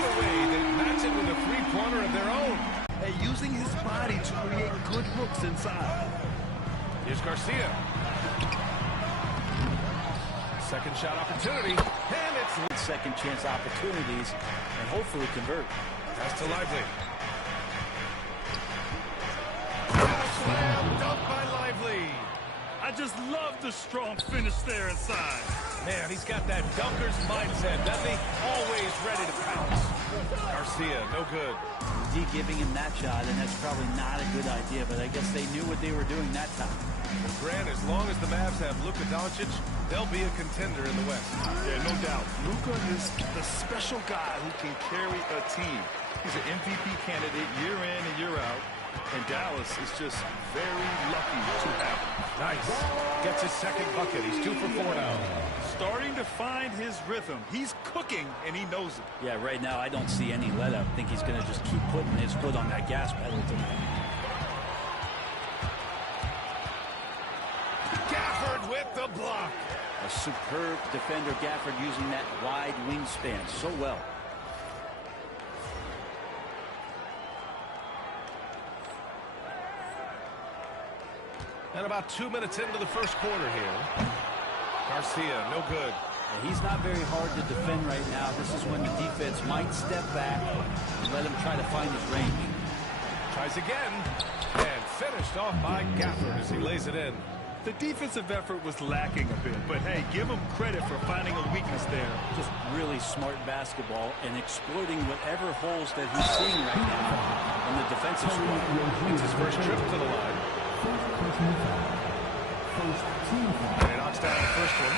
right away, they match it with a three-pointer of their own. Hey, using his body to create good looks inside. Here's Garcia. Second shot opportunity, and it's second chance opportunities, and hopefully convert. Pass to Lively. Slam dunk by Lively. I just love the strong finish there inside. Man, he's got that dunker's mindset, doesn't he? Always ready to pounce. Garcia, no good. D giving him that shot, and that's probably not a good idea, but I guess they knew what they were doing that time. Well, Grant, as long as the Mavs have Luka Doncic, they'll be a contender in the West. Yeah, no doubt. Luka is the special guy who can carry a team. He's an MVP candidate year in and year out, and Dallas is just very lucky to have him. Nice. Gets his second bucket. He's 2 for 4 now. Starting to find his rhythm. He's cooking, and he knows it. Yeah, right now I don't see any let up. I think he's going to just keep putting his foot on that gas pedal tonight. Gafford with the block. A superb defender, Gafford, using that wide wingspan so well. And about 2 minutes into the first quarter here. Garcia, no good. And he's not very hard to defend right now. This is when the defense might step back and let him try to find his range. Tries again. And finished off by Gafford as he lays it in. The defensive effort was lacking a bit, but hey, give him credit for finding a weakness there. Just really smart basketball and exploiting whatever holes that he's seeing right now in the defensive squad. It's his first trip to the line. And he knocks down the first one.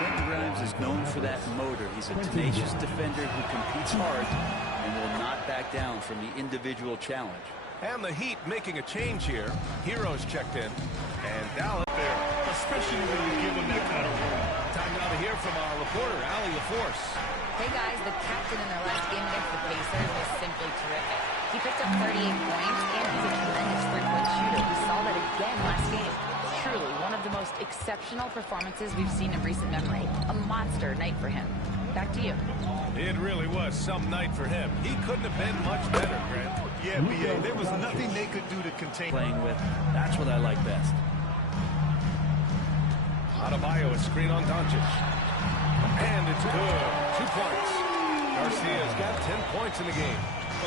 Quentin Grimes is known for that motor. He's a tenacious defender who competes hard and will not back down from the individual challenge. And the Heat making a change here. Heroes checked in. And Dallas There, especially when you give him that kind of room. Time now to hear from our reporter, Allie LaForce. Hey guys, the captain in their last game against the Pacers was simply terrific. He picked up 38 points, and he's a tremendous three-point shooter. We saw that again last game. Truly, one of the most exceptional performances we've seen in recent memory. A monster night for him. Back to you. It really was some night for him. He couldn't have been much better, Grant. Yeah, B.A., there was nothing they could do to contain Playing with, that's what I like best. Adebayo, a screen on Doncic. And it's good. 2 points. Garcia's got 10 points in the game.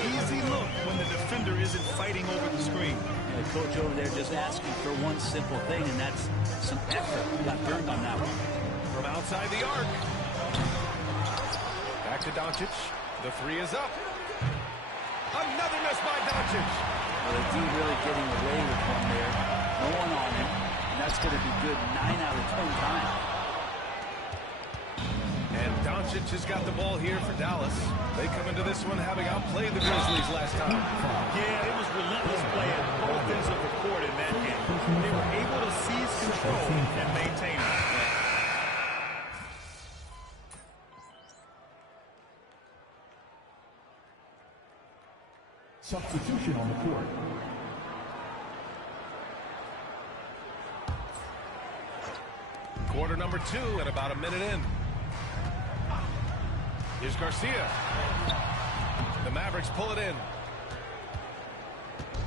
Easy look when the defender isn't fighting over the screen. And the coach over there just asking for one simple thing, and that's some effort. Got burned on that one. From outside the arc. Back to Doncic. The three is up. Another miss by Doncic. Well, the D really getting away with one there. No one on him. And that's going to be good 9 out of 10 times. And Doncic has got the ball here for Dallas. They come into this one having outplayed the Grizzlies last time. Yeah, it was relentless play at both ends of the court in that game. They were able to seize control and maintain it. Substitution on the court. Quarter number 2 and about a minute in. Here's Garcia. The Mavericks pull it in.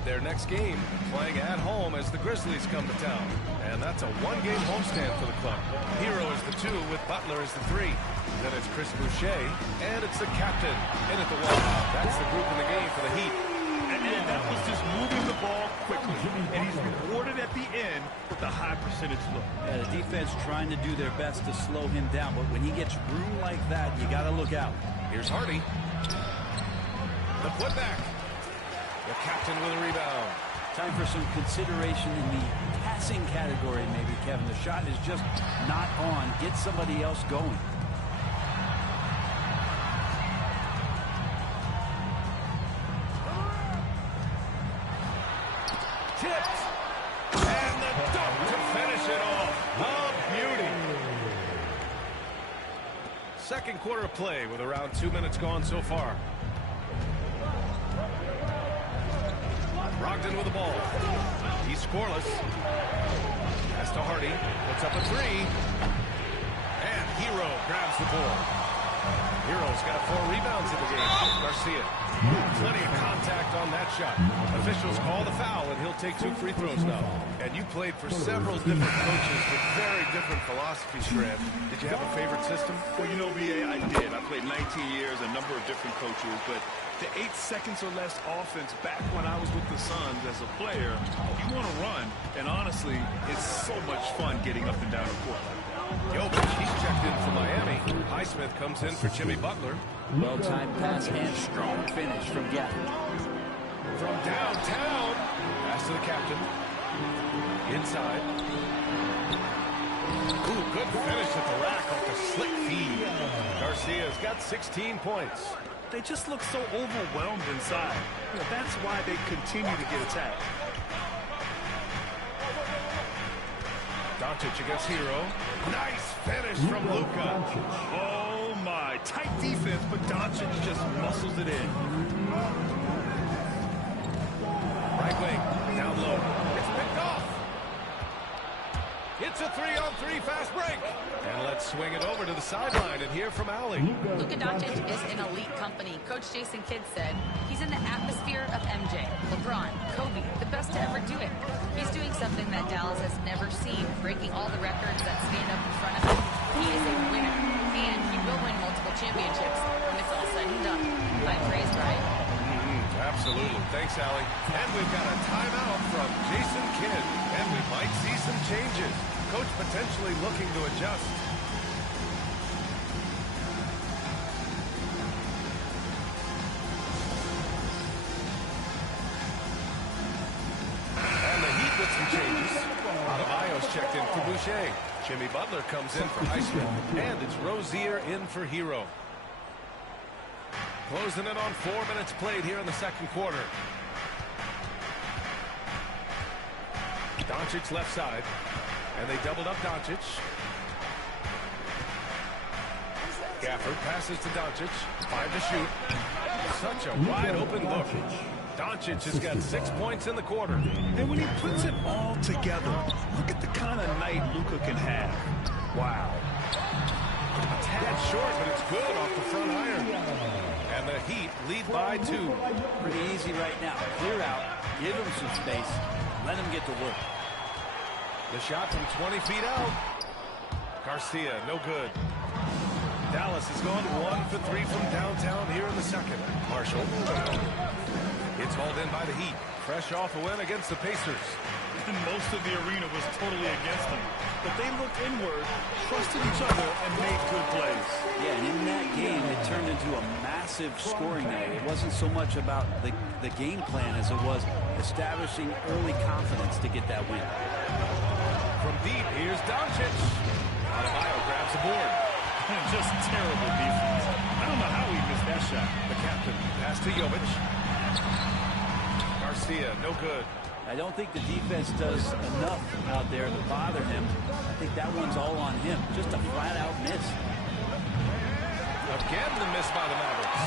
Their next game playing at home as the Grizzlies come to town. And that's a one-game homestand for the club. Hero is the 2 with Butler as the 3. Then it's Chris Boucher, and it's the captain in at the 1. That's the group in the game for the Heat. And that was just moving the ball quickly. And he's rewarded at the end with a high percentage look. Yeah, the defense trying to do their best to slow him down, but when he gets room like that, you got to look out. Here's Hardy. The putback. The captain with a rebound. Time for some consideration in the passing category, maybe, Kevin. The shot is just not on. Get somebody else going. Tipped. And the dunk to finish it off. Oh, beauty. Second quarter of play with around 2 minutes gone so far. Brogdon with the ball. He's scoreless. Pass to Hardy. Puts up a 3. And Hero grabs the board. Hero's got 4 rebounds in the game. Garcia. Plenty of contact on that shot. Officials call the foul, and he'll take 2 free throws now. And you played for several different coaches with very different philosophies, Grant. Did you have a favorite system? Well, you know, B.A., I did. I played 19 years, a number of different coaches, but the 8 seconds or less offense back when I was with the Suns as a player, you want to run, and honestly, it's so much fun getting up and down the court. Jovic, he's checked in for Miami. Highsmith comes in for Jimmy Butler. Well-timed pass and strong finish from Gafford. From downtown. Pass to the captain. Inside. Ooh, good finish at the rack off the slick feed. Garcia's got 16 points. They just look so overwhelmed inside. You know, that's why they continue to get attacked. Doncic against Hero. Nice finish from Luka. Oh, my. Tight defense, but Doncic just muscles it in. Right wing, down low. It's picked off. It's a 3-on-3 fast break. And let's swing it over to the sideline and hear from Allie. Luka Doncic is in elite company. Coach Jason Kidd said he's in the atmosphere of MJ, LeBron, Kobe, the best to ever do it. He's doing something that Dallas has never seen, breaking all the records that stand up in front of him. He is a winner, and he will win multiple championships when it's all said and done. High praise, right? Absolutely. Thanks, Allie. And we've got a timeout from Jason Kidd, and we might see some changes. Coach potentially looking to adjust. And the Heat with some changes. Adebayo's checked in for Boucher. Jimmy Butler comes in for Highsmith, and it's Rozier in for Hero. Closing in on 4 minutes played here in the second quarter. Doncic left side. And they doubled up Doncic. Gafford passes to Doncic. 5 to shoot. Such a wide open look. Doncic has got 6 points in the quarter. And when he puts it all together, look at the kind of night Luka can have. Wow. A tad short, but it's good off the front iron. And the Heat lead by 2. Pretty easy right now. Clear out, give him some space, let him get to work. The shot from 20 feet out. Garcia, no good. Dallas has gone 1 for 3 from downtown here in the second. Marshall. It's hauled in by the Heat. Fresh off a win against the Pacers. And most of the arena was totally against them. But they looked inward, trusted each other, and made good plays. Yeah, and in that game, it turned into a massive scoring night. It wasn't so much about the game plan as it was establishing early confidence to get that win. From deep, here's Doncic. Adebayo grabs the board. Just terrible defense. I don't know how he missed that shot. The captain pass to Jovic. Garcia, no good. I don't think the defense does enough out there to bother him. I think that one's all on him. Just a flat-out miss. Again, the miss by the Mavericks.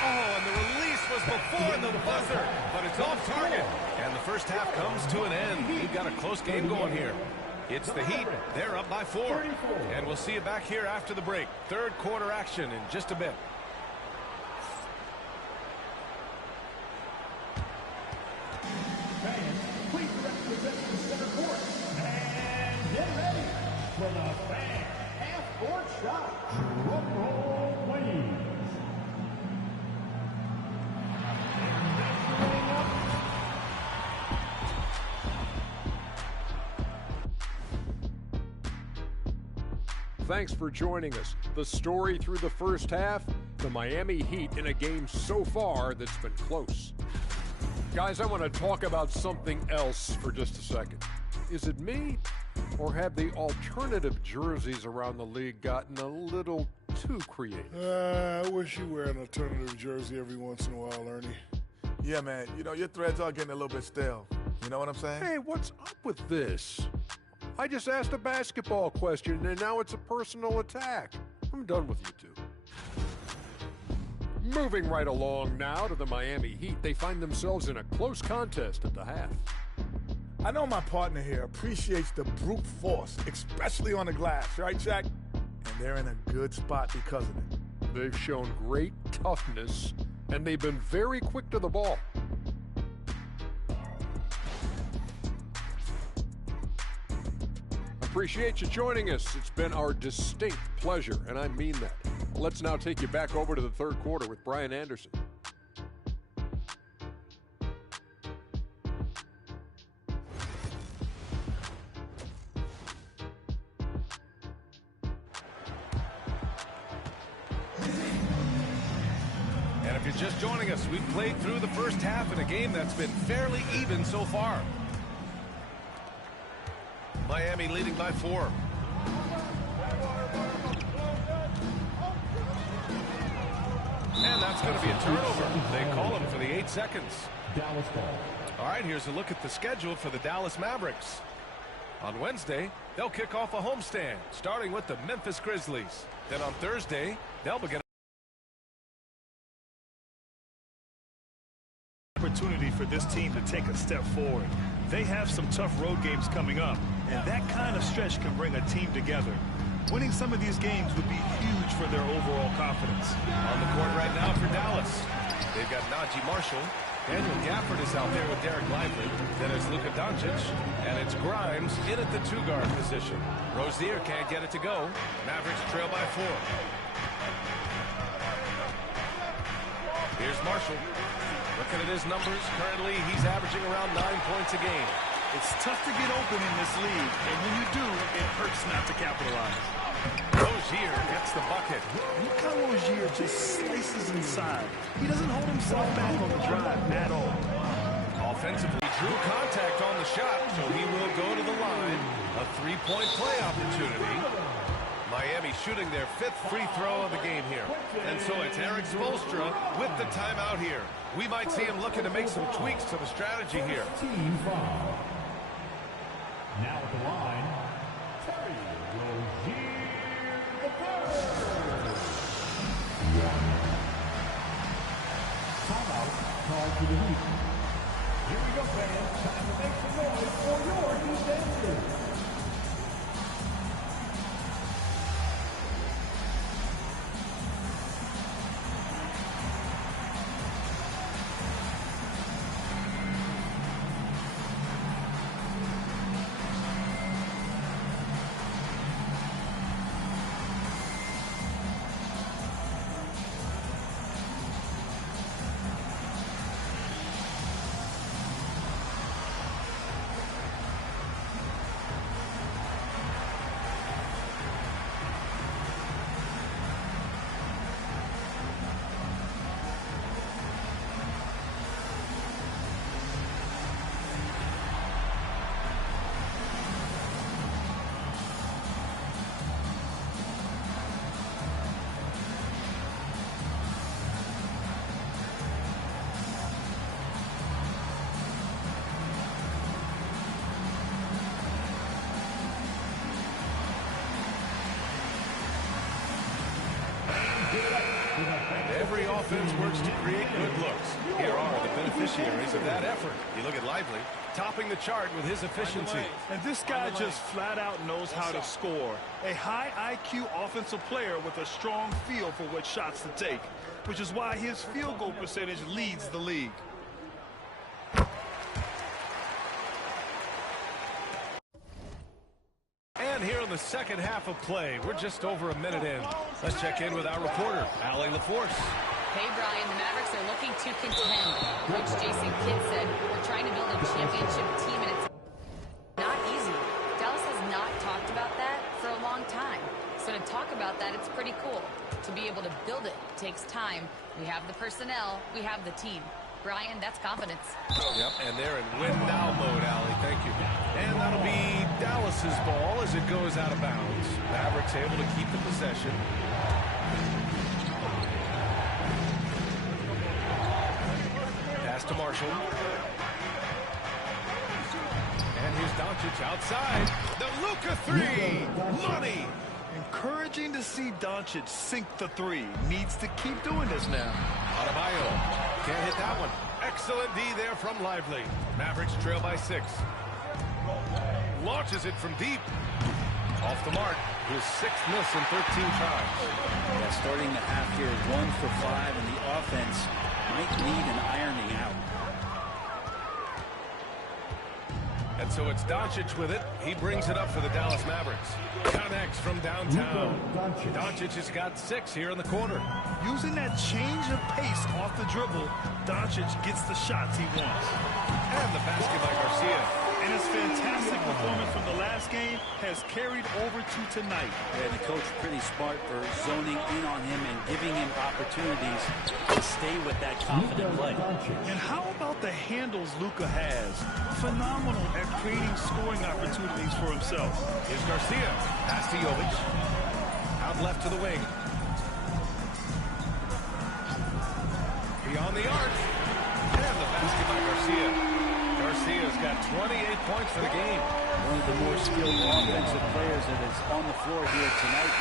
Oh, and the release was before the buzzer, but it's off target. And the first half comes to an end. We've got a close game going here. It's the Heat. They're up by 4. And we'll see you back here after the break. Third quarter action in just a bit. Fans, please represent the center court. And get ready for the fan half-court shot. Drum roll, please. Thanks for joining us. The story through the first half, the Miami Heat in a game so far that's been close. Guys, I want to talk about something else for just a second. Is it me, or have the alternative jerseys around the league gotten a little too creative? I wish you wear an alternative jersey every once in a while, Ernie. Yeah, man. You know, your threads are getting a little bit stale. You know what I'm saying? Hey, what's up with this? I just asked a basketball question, and now it's a personal attack. I'm done with you two. Moving right along now to the Miami Heat, they find themselves in a close contest at the half. I know my partner here appreciates the brute force, especially on the glass, right, Shaq? And they're in a good spot because of it. They've shown great toughness, and they've been very quick to the ball. Appreciate you joining us. It's been our distinct pleasure, and I mean that. Let's now take you back over to the third quarter with Brian Anderson. And if you're just joining us, we've played through the first half in a game that's been fairly even so far. Miami leading by 4. And that's going to be a turnover. They call him for the 8 seconds. Dallas ball. All right, here's a look at the schedule for the Dallas Mavericks. On Wednesday, they'll kick off a homestand, starting with the Memphis Grizzlies. Then on Thursday, they'll begin Opportunity for this team to take a step forward. They have some tough road games coming up, and that kind of stretch can bring a team together. Winning some of these games would be huge for their overall confidence. on the court right now for Dallas. They've got Najee Marshall. Daniel Gafford is out there with Derek Lively. Then it's Luka Doncic, and it's Grimes in at the 2-guard position. Rozier can't get it to go. Mavericks trail by 4. Here's Marshall. Looking at his numbers, currently he's averaging around 9 points a game. It's tough to get open in this league, and when you do, it hurts not to capitalize. Rozier gets the bucket. Look how Rozier just slices inside. He doesn't hold himself back on the drive at all. Offensively drew contact on the shot, so he will go to the line. A 3-point play opportunity. Miami shooting their 5th free throw of the game here. And so it's Eric Spoelstra with the timeout here. We might see him looking to make some tweaks to the strategy here. Team foul. Now at the line, Terry Rozier the third. Timeout called to the Heat. Here we go, fans. Time to make some noise for your defenses. Every offense works to create good looks. Here are the beneficiaries of that effort. You look at Lively, topping the chart with his efficiency. And this guy just flat out knows how to score. A high IQ offensive player with a strong feel for what shots to take, which is why his field goal percentage leads the league. And here in the second half of play, we're just over a minute in. Let's check in with our reporter, Allie LaForce. Hey, Brian, the Mavericks are looking to contend. Coach Jason Kidd said, we're trying to build a championship team, and it's not easy. Dallas has not talked about that for a long time. So to talk about that, it's pretty cool. To be able to build it takes time. We have the personnel. We have the team. Brian, that's confidence. Yep, and they're in win-now mode, Allie. Thank you. And that'll be Dallas's ball as it goes out of bounds. Mavericks able to keep the possession. Pass to Marshall. And here's Doncic outside. The Luka 3. Money. Encouraging to see Doncic sink the 3. Needs to keep doing this now. Adebayo can't hit that one. Excellent D there from Lively. Mavericks trail by 6. Launches it from deep. Off the mark. His 6th miss in 13 tries. Yeah, starting the half here 1 for 5, and the offense might need an ironing out. And so it's Doncic with it. He brings it up for the Dallas Mavericks. Connects from downtown. Doncic has got 6 here in the quarter. Using that change of pace off the dribble, Doncic gets the shots he wants. And the basket by Garcia. And his fantastic performance from the last game has carried over to tonight. And the coach pretty smart for zoning in on him and giving him opportunities to stay with that confident play. And how about the handles Luka has? Phenomenal at creating scoring opportunities for himself. Here's Garcia. Pass to Jovic. Out left to the wing. Beyond the arc. And the basket by Garcia. Garcia's got 28 points for the game. One of the more skilled offensive players that is on the floor here tonight.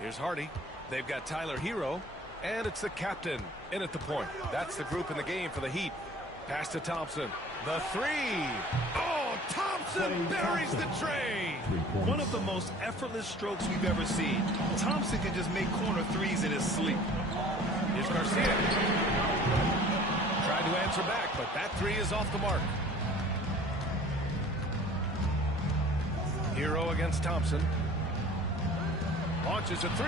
Here's Hardy. They've got Tyler Hero, and it's the captain in at the point. That's the group in the game for the Heat. Pass to Thompson. The 3. Oh, Thompson buries the tray. One of the most effortless strokes we've ever seen. Thompson can just make corner threes in his sleep. Here's Garcia. Tried to answer back, but that 3 is off the mark. Hero against Thompson. Launches a 3.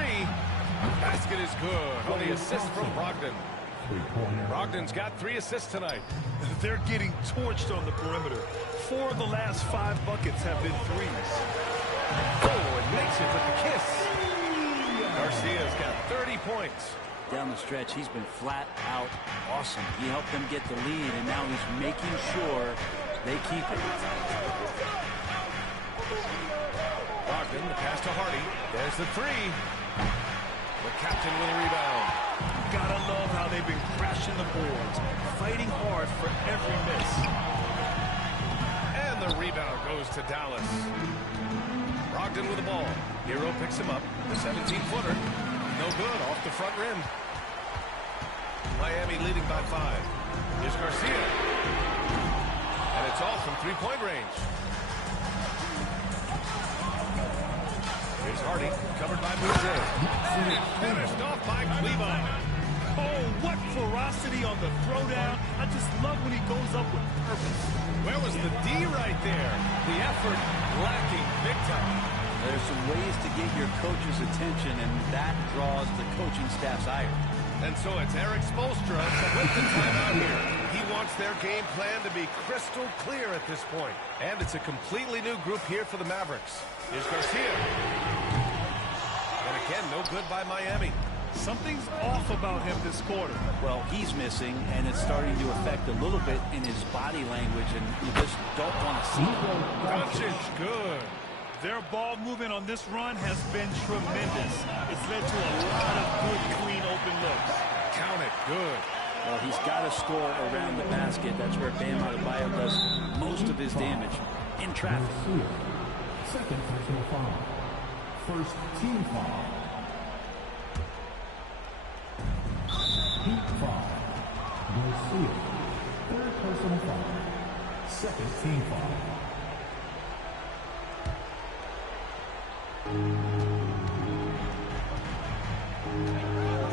Basket is good on the assist from Brogdon. Brogdon's got 3 assists tonight. They're getting torched on the perimeter. 4 of the last 5 buckets have been threes. Oh, and makes it with the kiss. Garcia's got 30 points. Down the stretch, he's been flat out awesome. He helped them get the lead, and now he's making sure they keep it. Brogdon, the pass to Hardy. There's the 3. The captain with a rebound. Gotta love how they've been crashing the boards, fighting hard for every miss. And the rebound goes to Dallas. Brogdon with the ball. Hero picks him up. The 17-footer. No good off the front rim. Miami leading by 5. Here's Garcia. And it's all from 3-point range. Here's Hardy, covered by Boucher. Finished off by Cleveland. Oh, what ferocity on the throwdown. I just love when he goes up with purpose. Where was the D right there? The effort lacking big time. There's some ways to get your coach's attention, and that draws the coaching staff's ire. And so it's Eric Spoelstra with the timeout here. He wants their game plan to be crystal clear at this point. And it's a completely new group here for the Mavericks. Here's Garcia. And again, no good by Miami. Something's off about him this quarter. Well, he's missing, and it's starting to affect a little bit in his body language, and you just don't want to see it. Doncic, good. Their ball movement on this run has been tremendous. It's led to a lot of good, clean, open looks. Count it, good. Well, he's got to score around the basket. That's where Bam Adebayo does most of his damage in traffic. Second personal foul. First team foul. Heat foul. Garcia. Third personal foul. Second team foul.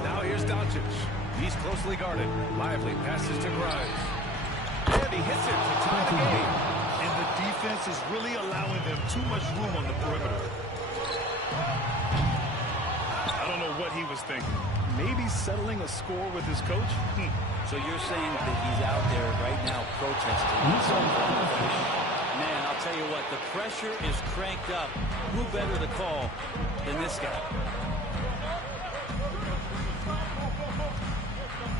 Now here's Doncic. He's closely guarded. Lively passes to Grimes. And he hits it to tie the game. And the defense is really allowing them too much room on the perimeter. I don't know what he was thinking. Maybe settling a score with his coach? So you're saying that he's out there right now protesting. Man, I'll tell you what, the pressure is cranked up. Who better to call than this guy?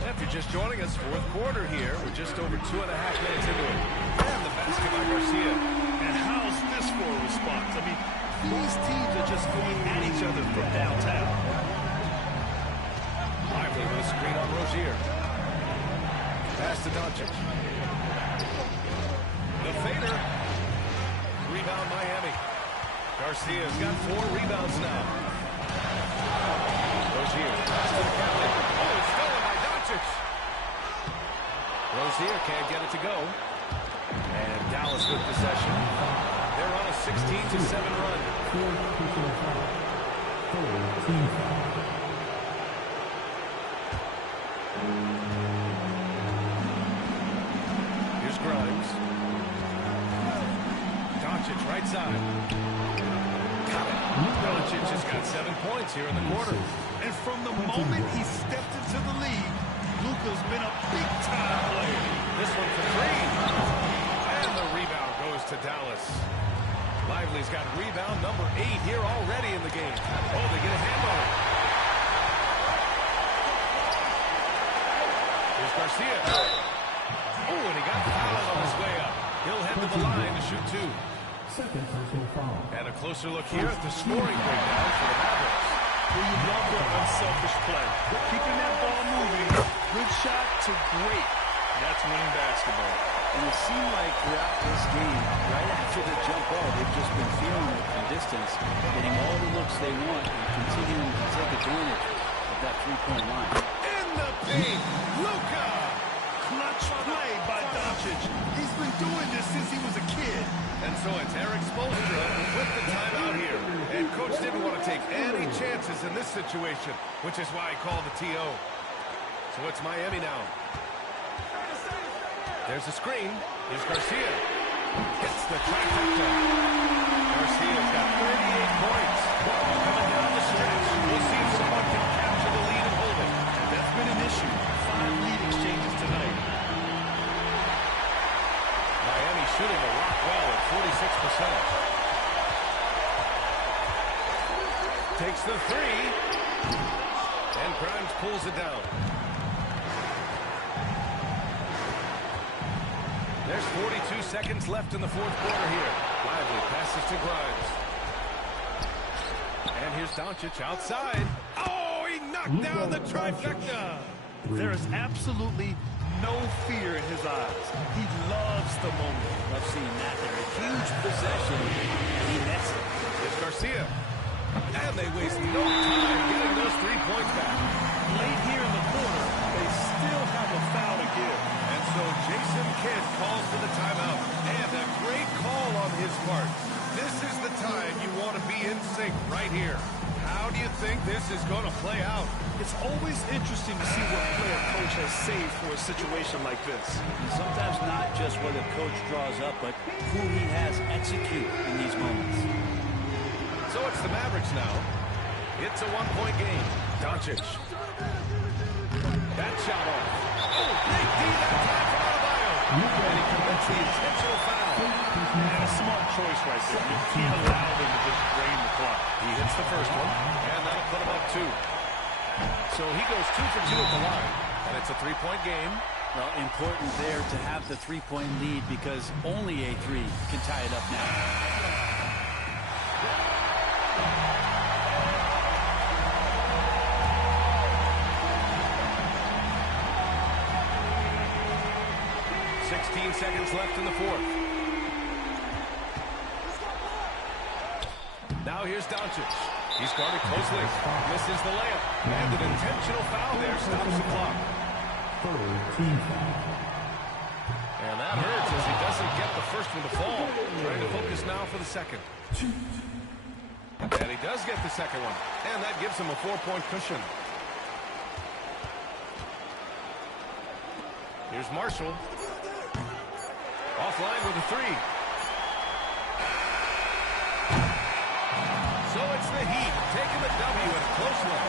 If you're just joining us, fourth quarter here. We're just over 2.5 minutes into it. And the basket by Garcia. And how's this for a response? I mean, these teams are just going at each other from downtown. Lively with a screen on Rozier. Pass to Doncic. The fader. rebound Miami. Garcia's got 4 rebounds now. Rozier, pass to the captain. Oh, it's stolen by Doncic. Rozier can't get it to go. And Dallas with possession. They're on a 16-7 run. Here's Grimes. Doncic right side. Got it. Doncic has got 7 points here in the quarter. And from the moment he stepped into the league, Luka's been a big-time player. This one for 3. And the rebound goes to Dallas. Lively's got rebound number 8 here already in the game. Oh, they get a hand on it. Here's Garcia. Oh, and he got fouled on his way up. He'll head to the line to shoot 2. And a closer look here at the scoring breakdown for the Mavericks. You love their unselfish play. Keeping that ball moving, good shot to great. That's winning basketball. And it seemed like throughout this game, right after the jump ball, they've just been feeling it from distance, getting all the looks they want, and continuing to take advantage of that three-point line. In the paint, Luka! Clutch play by Doncic. He's been doing this since he was a kid. And so it's Eric Spoelstra with the timeout here. And coach didn't want to take any chances in this situation, which is why he called the TO. So it's Miami now. There's a screen. Here's Garcia. Hits the trifecta. Garcia's got 38 points. Coming down the stretch. We'll see if someone can capture the lead and hold it. And that's been an issue. 5 lead exchanges tonight. Miami shooting the rock well at 46%. Takes the 3. And Grimes pulls it down. There's 42 seconds left in the fourth quarter here. Lively passes to Grimes. And here's Doncic outside. Oh, he knocked down the trifecta. There is absolutely no fear in his eyes. He loves the moment. Love seeing that there. A huge possession, and he nets it. Here's Garcia. And they waste no time getting those 3 points back. Late here in the quarter, they still have a foul to give. And so Jason Kidd calls for the timeout. And a great call on his part. This is the time you want to be in sync right here. How do you think this is going to play out? It's always interesting to see what play a coach has saved for a situation like this. And sometimes not just what the coach draws up, but who he has execute in these moments. So it's the Mavericks now. It's a 1-point game. Doncic. That shot off. Oh, big D that time from Adebayo. And he commits the intentional foul. And a smart choice right there. You can't allow them to just drain the clock. He hits the first one, and that'll put him up 2. So he goes 2 for 2 at the line, and it's a 3-point game. Well, important there to have the three-point lead because only a 3 can tie it up now. 16 seconds left in the fourth. Now here's Doncic. He's guarded closely. Misses the layup. And an intentional foul there stops the clock. And that hurts as he doesn't get the first one to fall. Trying to focus now for the second. And he does get the second one. And that gives him a 4-point cushion. Here's Marshall. Offline with a 3. So it's the Heat taking the W at a close one.